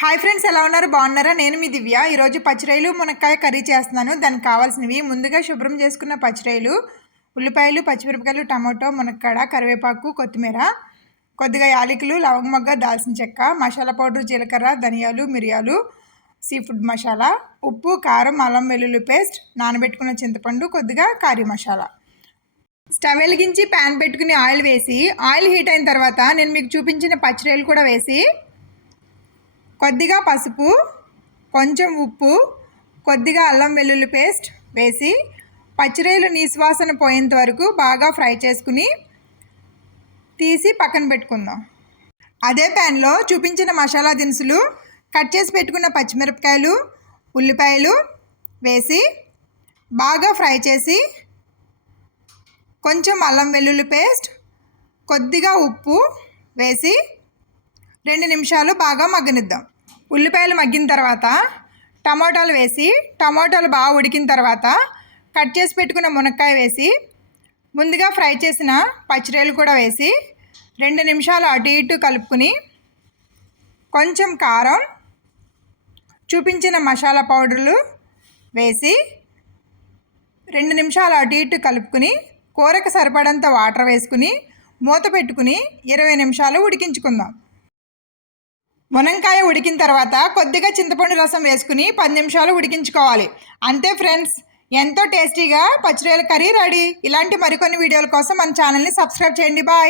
Hi friends, ఎలా ఉన్నారు? బాగున్నారా? నేను మీ దివ్య. ఈరోజు పచ్చిరొయ్యలు మునక్కాయ కర్రీ చేస్తున్నాను. దానికి కావాల్సినవి ముందుగా శుభ్రం చేసుకున్న పచ్చిరొయ్యలు, ఉల్లిపాయలు, పచ్చిమిరపకాయలు, టమాటో, మునక్కాడ, కరివేపాకు, కొత్తిమీర, కొద్దిగా యాలకులు, లవంగమొగ్గ, దాల్చిన చెక్క, మసాలా పౌడర్, జీలకర్ర, ధనియాలు, మిరియాలు, సీ ఫుడ్ మసాలా, ఉప్పు, కారం, అల్లం వెల్లుల్లి పేస్ట్, నానబెట్టుకున్న చింతపండు, కొద్దిగా కర్రీ మసాలా. స్టవ్ వెలిగించి ప్యాన్ పెట్టుకుని ఆయిల్ వేసి, ఆయిల్ హీట్ అయిన తర్వాత నేను మీకు చూపించిన పచ్చిరొయ్యలు కూడా వేసి, కొద్దిగా పసుపు, కొంచెం ఉప్పు, కొద్దిగా అల్లం వెల్లుల్లి పేస్ట్ వేసి పచ్చిరొయ్యలు నీసువాసన పోయేంత వరకు బాగా ఫ్రై చేసుకుని తీసి పక్కన పెట్టుకుందాం. అదే ప్యాన్లో చూపించిన మసాలా దినుసులు, కట్ చేసి పెట్టుకున్న పచ్చిమిరపకాయలు, ఉల్లిపాయలు వేసి బాగా ఫ్రై చేసి కొంచెం అల్లం వెల్లుల్లి పేస్ట్, కొద్దిగా ఉప్పు వేసి 2 నిమిషాలు బాగా మగ్గనిద్దాం. ఉల్లిపాయలు మగ్గిన తర్వాత టమాటాలు వేసి, టమాటాలు బాగా ఉడికిన తర్వాత కట్ చేసి పెట్టుకున్న మునక్కాయ వేసి, ముందుగా ఫ్రై చేసిన పచ్చిరొయ్యలు కూడా వేసి 2 నిమిషాలు అటు ఇటు కలుపుకుని, కొంచెం కారం, చూపించిన మసాలా పౌడర్లు వేసి 2 నిమిషాలు అటు ఇటు కలుపుకుని, కూరకు సరిపడంత వాటర్ వేసుకుని మూత పెట్టుకుని 20 నిమిషాలు ఉడికించుకుందాం. మునక్కాయ ఉడికిన తర్వాత కొద్దిగా చింతపండు రసం వేసుకుని 10 నిమిషాలు ఉడికించుకోవాలి. అంతే ఫ్రెండ్స్, ఎంతో టేస్టీగా పచ్చిరొయ్యల కర్రీ రెడీ. ఇలాంటి మరికొన్ని వీడియోల కోసం మన ఛానల్ని సబ్స్క్రైబ్ చేయండి. బాయ్.